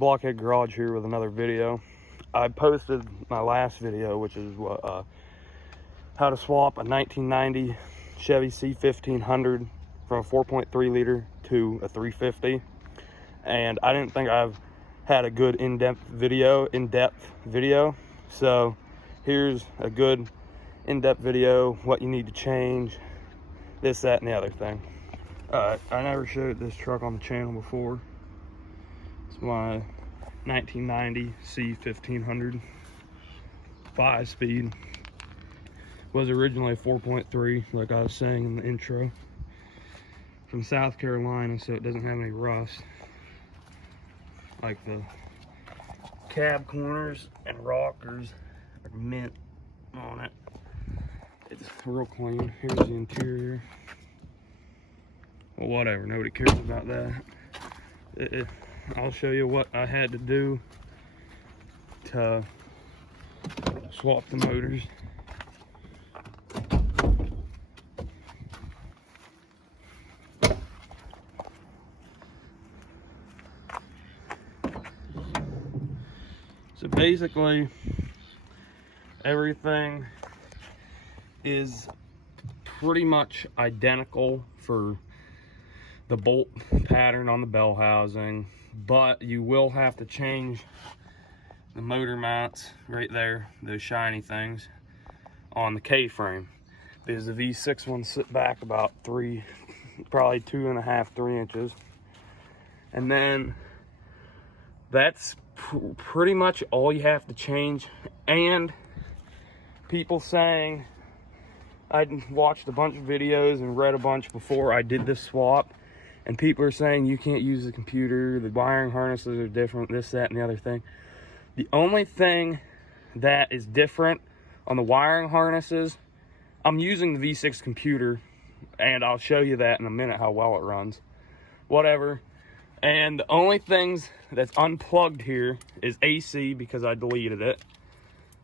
Blockhead Garage here with another video. I posted my last video, which is how to swap a 1990 Chevy C1500 from a 4.3 liter to a 350. And I didn't think I've had a good in-depth video. So here's a good in-depth video, what you need to change, this, that, and the other thing. I never showed this truck on the channel before. It's my 1990 C1500 5-speed. Was originally a 4.3, like I was saying in the intro, from South Carolina, so it doesn't have any rust. Like the cab corners and rockers are mint on it. It's real clean. Here's the interior. Well, whatever, nobody cares about that. I'll show you what I had to do to swap the motors. So basically, everything is pretty much identical for the bolt pattern on the bell housing, but you will have to change the motor mounts right there, those shiny things, on the K-frame, because the V6 ones sit back about probably 2.5, 3 inches. And then that's pretty much all you have to change. And people saying, I watched a bunch of videos and read a bunch before I did this swap, and people are saying you can't use the computer, the wiring harnesses are different, this, that, and the other thing. The only thing that is different on the wiring harnesses, I'm using the V6 computer, and I'll show you that in a minute how well it runs. Whatever. And the only things that's unplugged here is AC, because I deleted it.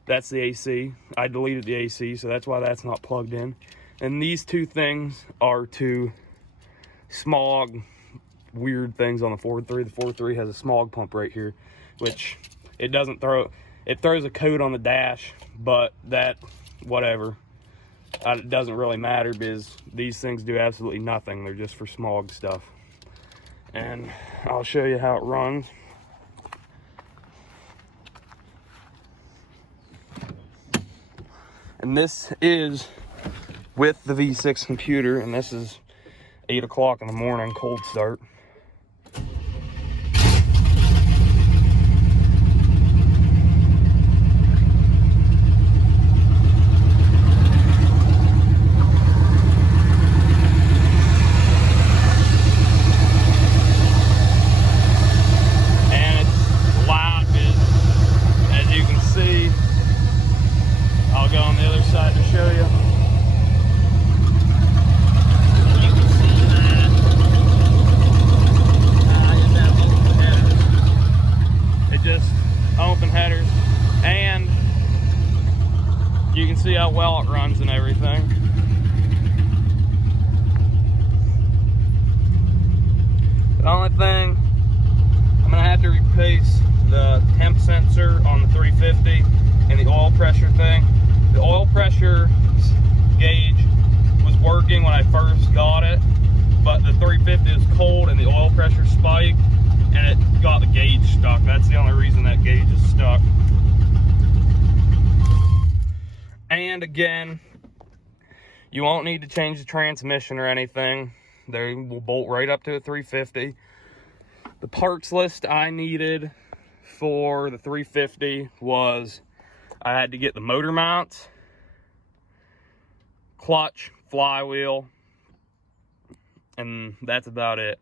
That's the AC. I deleted the AC, so that's why that's not plugged in. And these two things are to smog weird things on the 4.3. The 4.3 has a smog pump right here, which it doesn't throw. It throws a coat on the dash, but that, whatever. It doesn't really matter, because these things do absolutely nothing. They're just for smog stuff. And I'll show you how it runs. And this is with the V6 computer, and this is 8 o'clock in the morning, cold start. I'll go on the other side to show you. You can see that. Just have open headers. It just open headers, and you can see how well it runs and everything. The only thing, I'm gonna have to replace the temp sensor on the 350 and the oil pressure thing. The oil pressure gauge was working when I first got it, but the 350 is cold and the oil pressure spiked, and it got the gauge stuck. That's the only reason that gauge is stuck. And again, you won't need to change the transmission or anything. They will bolt right up to a 350. The parts list I needed for the 350 was, I had to get the motor mounts, clutch, flywheel, and that's about it.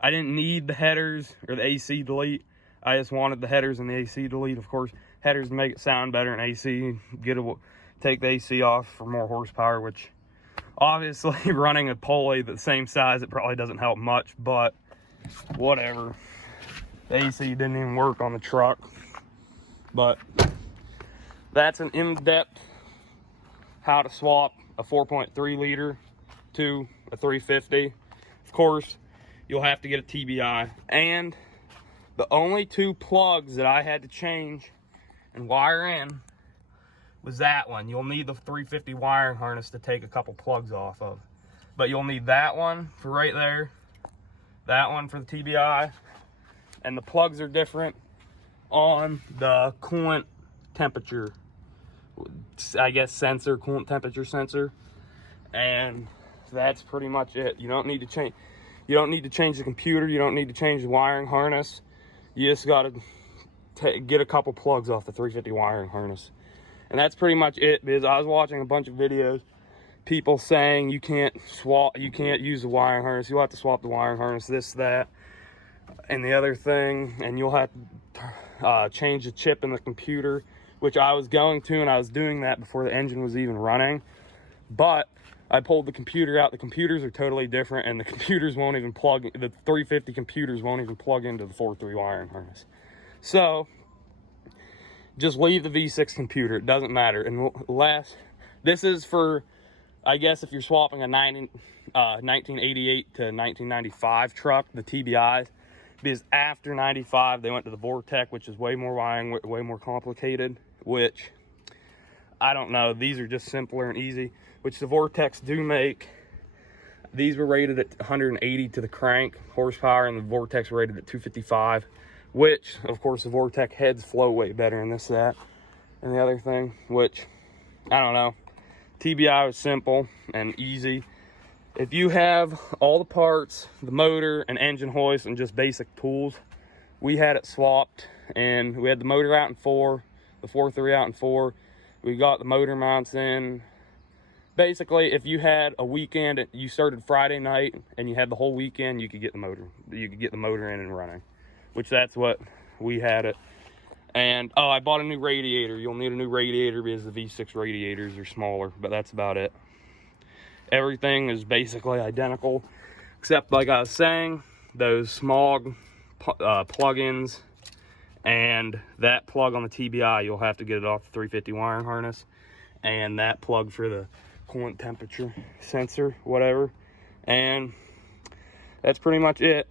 I didn't need the headers or the AC delete. I just wanted the headers and the AC delete. Of course, headers to make it sound better, and AC, take the AC off for more horsepower, which obviously running a pulley the same size, it probably doesn't help much, but whatever. The AC didn't even work on the truck. But that's an in-depth how to swap a 4.3 liter to a 350. Of course, you'll have to get a TBI. And The only two plugs that I had to change and wire in was that one. You'll need the 350 wiring harness to take a couple plugs off of. But you'll need that one for right there, that one for the TBI, and the plugs are different on the coolant temperature, I guess, sensor, coolant temperature sensor. And that's pretty much it. You don't need to change the computer, you don't need to change the wiring harness. You just got to get a couple plugs off the 350 wiring harness. And that's pretty much it, because I was watching a bunch of videos, people saying you can't use the wiring harness, you'll have to swap the wiring harness, this, that, and the other thing, and you'll have to change the chip in the computer, which I was going to, and I was doing that before the engine was even running. But I pulled the computer out. The computers are totally different, and the computers won't even plug, the 350 computers won't even plug into the 4.3 wiring harness. So just leave the V6 computer, it doesn't matter. And this is for, I guess, if you're swapping a 1988 to 1995 truck, the TBIs, because after 95 they went to the Vortec, which is way more wiring, way more complicated, which I don't know, these are just simpler and easy, which the Vortecs do make. These were rated at 180 to the crank horsepower, and the Vortecs were rated at 255, which of course the Vortec heads flow way better in this, that, and the other thing, which I don't know. TBI was simple and easy. If you have all the parts, the motor and engine hoist and just basic tools, we had it swapped, and we had the motor out in 4, the 4.3 out in 4. We got the motor mounts in. Basically, if you had a weekend, you started Friday night and you had the whole weekend, you could get the motor. You could get the motor in and running, which that's what we had it. And oh, I bought a new radiator. You'll need a new radiator because the V6 radiators are smaller, but that's about it. Everything is basically identical, except, like I was saying, those smog plug-ins and that plug on the TBI, you'll have to get it off the 350 wiring harness, and that plug for the coolant temperature sensor, whatever. And that's pretty much it.